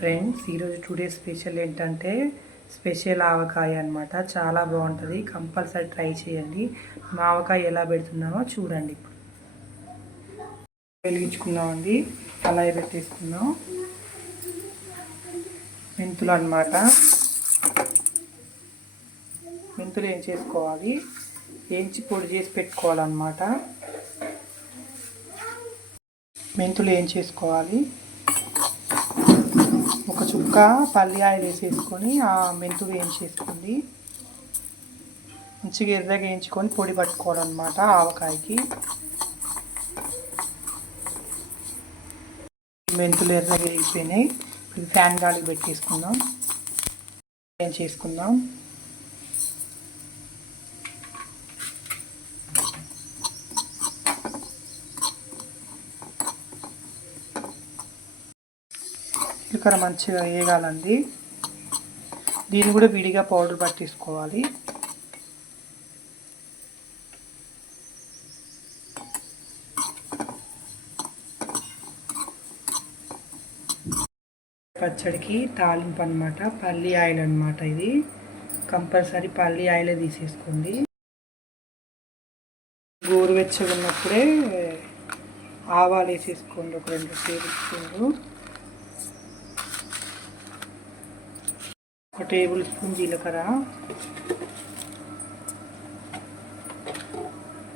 Friends, ఈరోజు today special ఏంటంటే special ఆవకాయ అనమాట. చాలా బాగుంటుంది, కంపల్సరీ ట్రై చేయండి. మా ఆవకాయ ఎలా పెడుతున్నామో చూడండి. వెలిగించుకున్నామండి, కళాయి పెట్టేసుకున్నాం. మెంతులు అనమాట. మెంతులు ఏం చేసుకోవాలి, ఏంచి పొడి చేసి పెట్టుకోవాలన్నమాట. మెంతులు ఏం చేసుకోవాలి, ఒక చుక్క పల్లి ఆయిల్ వేసేసుకొని ఆ మెంతులు వేయించేసుకోండి. మంచిగా ఎర్రగా వేయించుకొని పొడి పట్టుకోవాలన్నమాట ఆవకాయకి. మెంతులు ఎర్రగా వేగిపోయినాయి. ఇప్పుడు ఫ్యాన్ గాలికి పెట్టేసుకుందాం. ఏం చేసుకుందాం. జీలకర్ర మంచిగా వేగాలండి. దీన్ని కూడా విడిగా పౌడర్ పట్టేసుకోవాలి. పచ్చడికి తాలింపు అనమాట, పల్లి ఆయిల్ అనమాట. ఇది కంపల్సరీ పల్లి ఆయిలే తీసేసుకోండి. గోరువెచ్చగా ఉన్నప్పుడే ఆవాలు వేసేసుకోండి, ఒక 2 టేబుల్ స్పూన్లు. 1 టేబుల్ స్పూన్ జీలకర్ర.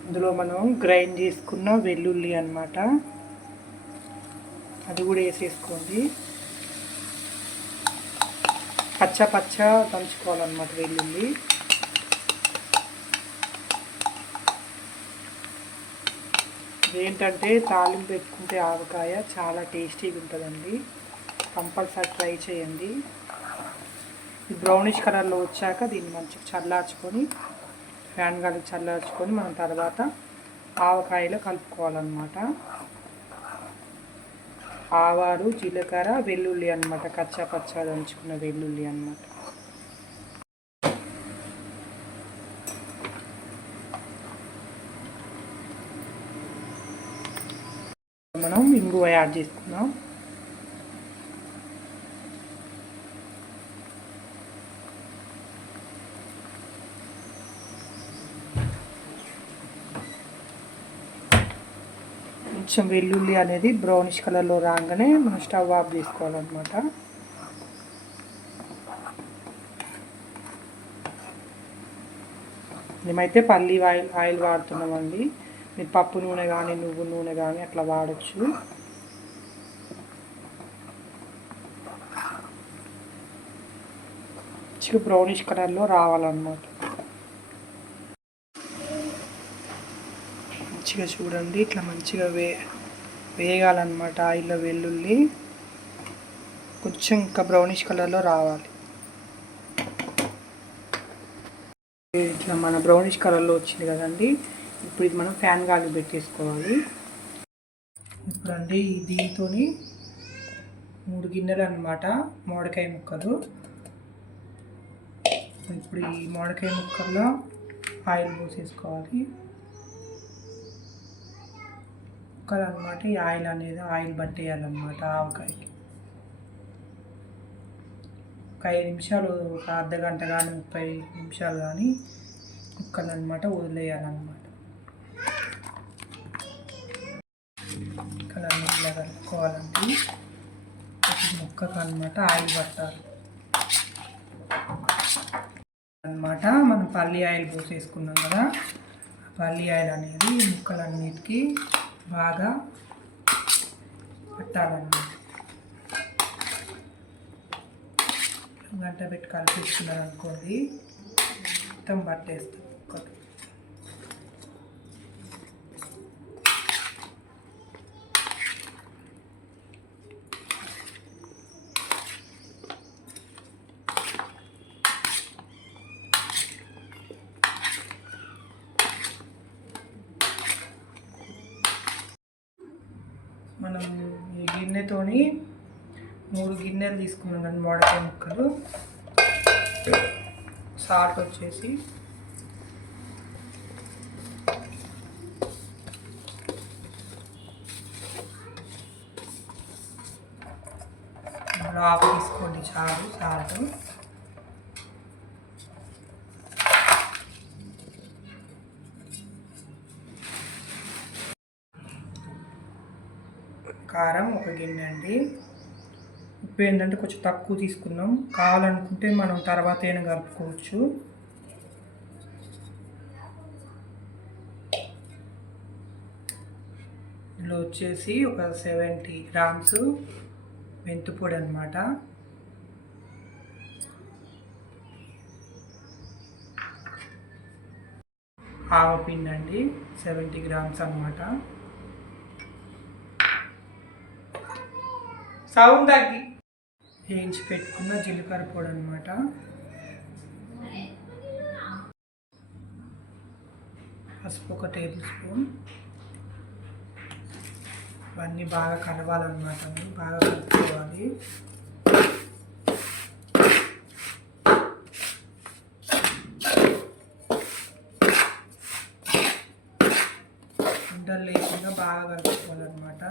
ఇందులో మనం గ్రైండ్ చేసుకున్న వెల్లుల్లి అన్నమాట, అది కూడా వేసేసుకోండి. పచ్చ దంచుకోవాలన్నమాట వెల్లుల్లి. ఏంటంటే తాలింపు పెట్టుకుంటే ఆవకాయ చాలా టేస్టీగా ఉంటుందండి. కంపల్సరీ ట్రై చేయండి. ఈ బ్రౌనిష్ కలర్లో వచ్చాక దీన్ని మంచిగా చల్లార్చుకొని, ఫ్యాన్ గాలికి చల్లార్చుకొని మనం తర్వాత ఆవకాయలో కలుపుకోవాలన్నమాట. ఆవాలు, జీలకర్ర, వెల్లుల్లి అన్నమాట, పచ్చ దంచుకున్న వెల్లుల్లి అన్నమాట. మనం ఇంగువ యాడ్ చేసుకుందాం. కొంచెం వెల్లుల్లి అనేది బ్రౌనిష్ కలర్లో రాగానే మనం స్టవ్ ఆఫ్ చేసుకోవాలన్నమాట. మేమైతే పల్లి ఆయిల్ వాడుతున్నామండి. మీరు పప్పు నూనె కానీ నువ్వు నూనె కానీ అట్లా వాడచ్చు. మంచిగా బ్రౌనిష్ కలర్లో రావాలన్నమాట. మంచిగా చూడండి, ఇట్లా మంచిగా వేగాలన్నమాట. ఆయిల్లో వెల్లుల్లి కొంచెం ఇంకా బ్రౌనిష్ కలర్లో రావాలి. ఇట్లా మన బ్రౌనిష్ కలర్లో వచ్చింది కదండి. ఇప్పుడు ఇది మనం ఫ్యాన్ గాలి పెట్టేసుకోవాలి. ఇప్పుడండి దీంతో 3 గిన్నెలు అన్నమాట మామిడికాయ ముక్కలు. ఇప్పుడు ఈ మామిడికాయ ముక్కల్లో ఆయిల్ పోసేసుకోవాలి. ముక్కలు అనమాట. ఈ ఆయిల్ అనేది ఆయిల్ పట్టేయాలన్నమాట ఆవకాయకి. ఒక 5 నిమిషాలు, ఒక అర్ధగంట కానీ 30 నిమిషాలు కానీ ముక్కలు అనమాట వదిలేయాలన్నమాట. ముక్కలన్నీ ఇలా కలుపుకోవాలండి. ముక్కకు అనమాట ఆయిల్ పట్టాలి అన్నమాట. మనం పల్లి ఆయిల్ పోసేసుకున్నాం కదా, పల్లి ఆయిల్ అనేది ముక్కలన్నిటికీ బాగా పట్టాలన్నమాట. గంట పెట్టి కలిపిస్తున్నారు అనుకోండి, మొత్తం పట్టేస్తాం ముక్కలు. మనం ఈ గిన్నెతోని 3 గిన్నెలు తీసుకున్నాం కానీ మామిడికాయ ముక్కలు. సాల్ట్ వచ్చేసి హాఫ్ తీసుకోండి చాలు సాల్ట్. కారం 1 గిన్నె అండి. ఉప్పు ఏంటంటే కొంచెం తక్కువ తీసుకున్నాం, కావాలనుకుంటే మనం తర్వాత అయినా కలుపుకోవచ్చు. ఇందులో వచ్చేసి ఒక 70 గ్రామ్స్ మెంతిపొడి అన్నమాట. ఆవపిండి అండి 70 గ్రామ్స్ అన్నమాట. సౌండ్ తగ్గి వేయించి పెట్టుకున్న జీలకర్ర పొడి అన్నమాట. పసుపు 1 టేబుల్ స్పూన్. ఇవన్నీ బాగా కలవాలన్నమాట, బాగా కలుపుకోవాలి. ఉండలు లేకుండా బాగా కలుపుకోవాలన్నమాట.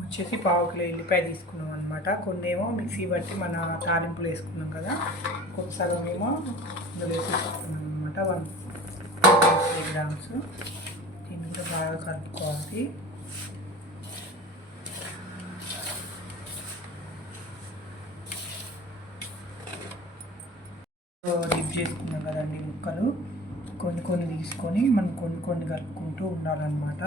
వచ్చేసి 1/2 కిలో ఎల్లిపాయ తీసుకున్నాం అనమాట. కొన్ని ఏమో మిక్సీ బట్టి మన తాలింపులు వేసుకున్నాం కదా, కొంచెం సగం ఏమో ఇందులో వేసుకున్నాం అనమాట. 150 గ్రామ్స్. దీన్ని కూడా బాగా కలుపుకోవాలి. డిప్ చేసుకున్నాం కదండి ముక్కలు, కొన్ని కొన్ని తీసుకొని మనం కొన్ని కొన్ని కలుపుకుంటూ ఉండాలన్నమాట.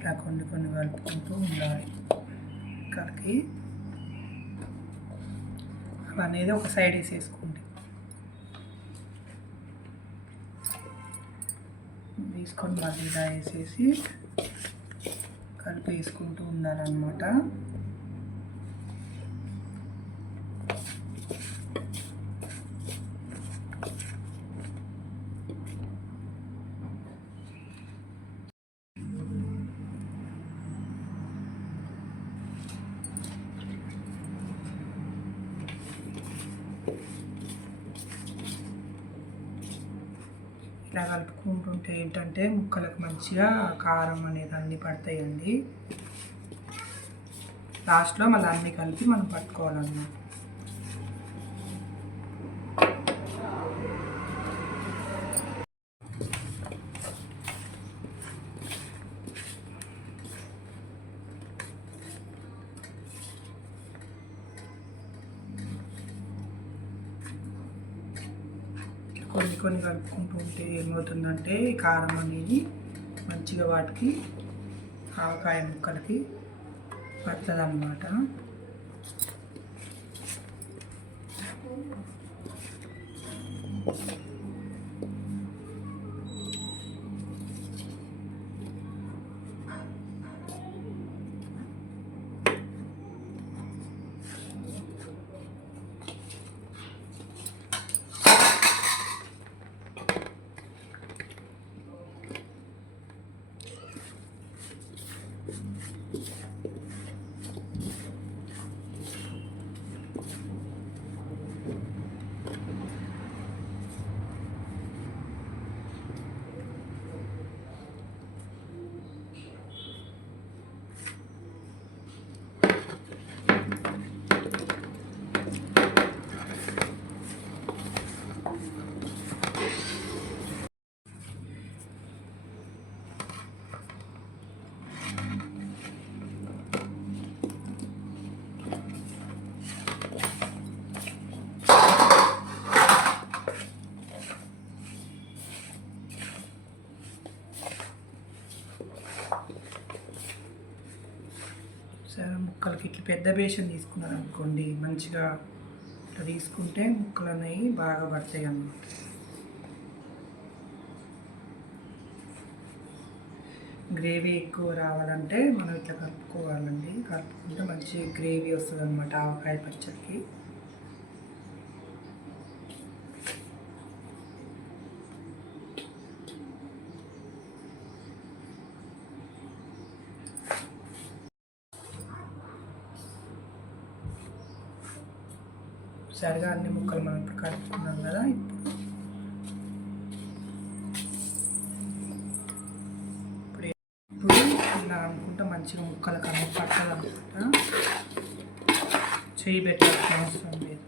ఇలా కొన్ని కొన్ని కలుపుకుంటూ ఉండాలి. కలిపి అనేది ఒక సైడ్ వేసేసుకోండి. తీసుకొని మళ్ళీ ఇలా వేసేసి కలిపి వేసుకుంటూ ఉండాలన్నమాట. ఇలా కలుపుకుంటుంటే ఏంటంటే ముక్కలకు మంచిగా కారం అనేది అన్నీ పడతాయండి. లాస్ట్లో మళ్ళీ అన్నీ కలిపి మనం పట్టుకోవాలన్నమాట. కొన్ని కొన్ని కలుపుకుంటూ ఉంటే ఏమవుతుందంటే కారం అనేది మంచిగా వాటికి ఆవకాయ ముక్కలకి పడుతుంది అన్నమాట. సరే, ముక్కలకి ఇట్లా పెద్ద బేషన్ తీసుకున్నారు అనుకోండి, మంచిగా ఇట్లా తీసుకుంటే ముక్కలు అనేవి బాగా పడతాయి అన్నమాట. గ్రేవీ ఎక్కువ రావాలంటే మనం ఇట్లా కలుపుకోవాలండి. కలుపుకుంటే మంచి గ్రేవీ వస్తుంది అన్నమాట ఆవకాయ పచ్చడికి. సరిగా అన్ని ముక్కలు మనం ఇప్పుడు కలుపుకున్నాం కదా. ఇప్పుడు ఇలా అనుకుంటా మంచిగా ముక్కలు కనుక పట్టాలనుకుంటా చేయి పెట్టాల్సిన అవసరం లేదు.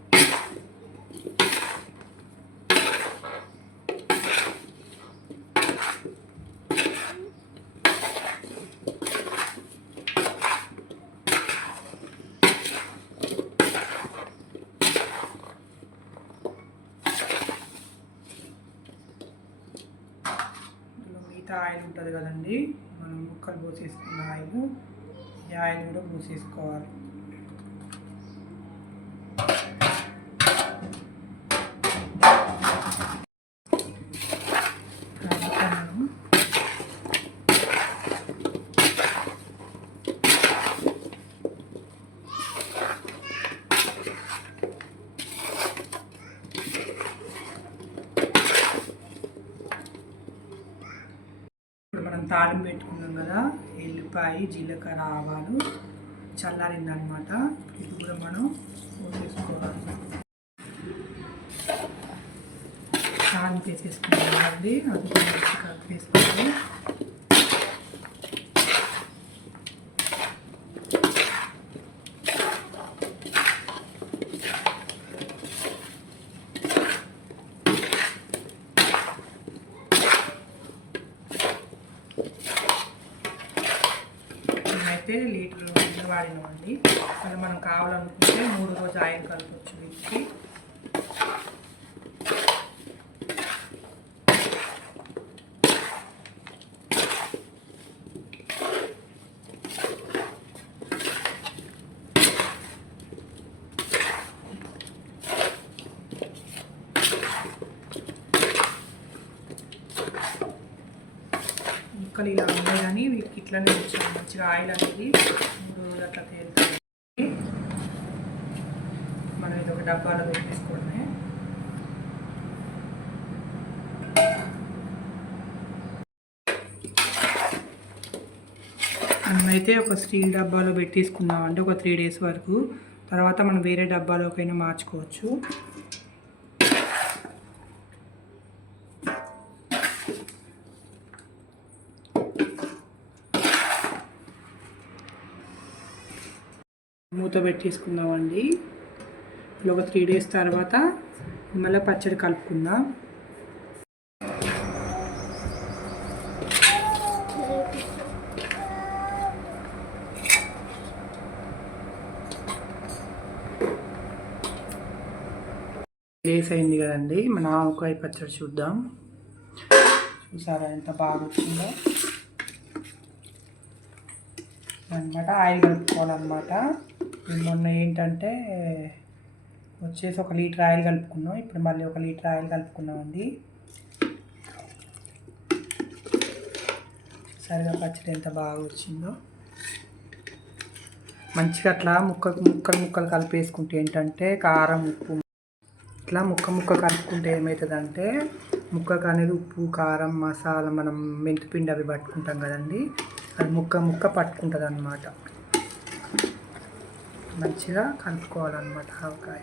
ఆయిల్ ఉంటుంది కదండి, మనం ముక్కలు పోసేసుకున్న ఆయిల్, ఈ ఆయిల్ కూడా పోసేసుకోవాలి. తాలింపు పెట్టుకున్నాం కదా, ఎల్లిపాయ, జీలకర్ర, ఆవాలు చల్లారిందనమాట. ఇది కూడా మనం వేసుకోవాలి. తాలింపు వేసేసుకున్నాం కదండి, అది కూడా వేసుకోవాలి. అయితే లీటర్ నీళ్ళు వాడినామండి. మళ్ళీ మనం కావాలనుకుంటే 3 రోజు ఆయిల్ కలపచ్చు వీటికి. ముక్కలు ఇలా ఉన్నాయి కానీ వీటికి ఇట్లనే వచ్చాయి. మంచిగా ఆయిల్ అనేది 3 రోజులు అట్లా తేలుతుంది. మనం ఇది ఒక డబ్బాలో పెట్టేసుకోవడమే. మనమైతే ఒక స్టీల్ డబ్బాలో పెట్టేసుకున్నామంటే ఒక 3 డేస్ వరకు. తర్వాత మనం వేరే డబ్బాలోకైనా మార్చుకోవచ్చు. మూత పెట్టేసుకుందామండి. ఇలా ఒక 3 డేస్ తర్వాత మళ్ళీ పచ్చడి కలుపుకుందాం. డేస్ అయింది కదండి, మన ఆవకాయ పచ్చడి చూద్దాం. చూసారా ఎంత బాగా వచ్చిందో అనమాట. ఆయిల్ కలుపుకోవాలన్నమాట. మొన్న ఏంటంటే వచ్చేసి 1 లీటర్ ఆయిల్ కలుపుకున్నాం. ఇప్పుడు మళ్ళీ 1 లీటర్ ఆయిల్ కలుపుకున్నామండి. సరిగా పచ్చడి ఎంత బాగా వచ్చిందో. మంచిగా అట్లా ముక్కలు కలిపేసుకుంటే ఏంటంటే కారం, ఉప్పు ఇట్లా ముక్క కలుపుకుంటే ఏమవుతుందంటే ముక్కకు అనేది ఉప్పు, కారం, మసాలా, మనం మెంతిపిండి అవి పట్టుకుంటాం కదండి, అది ముక్క పట్టుకుంటుంది అన్నమాట. మంచిగా కలుపుకోవాలన్నమాట ఆవకాయ.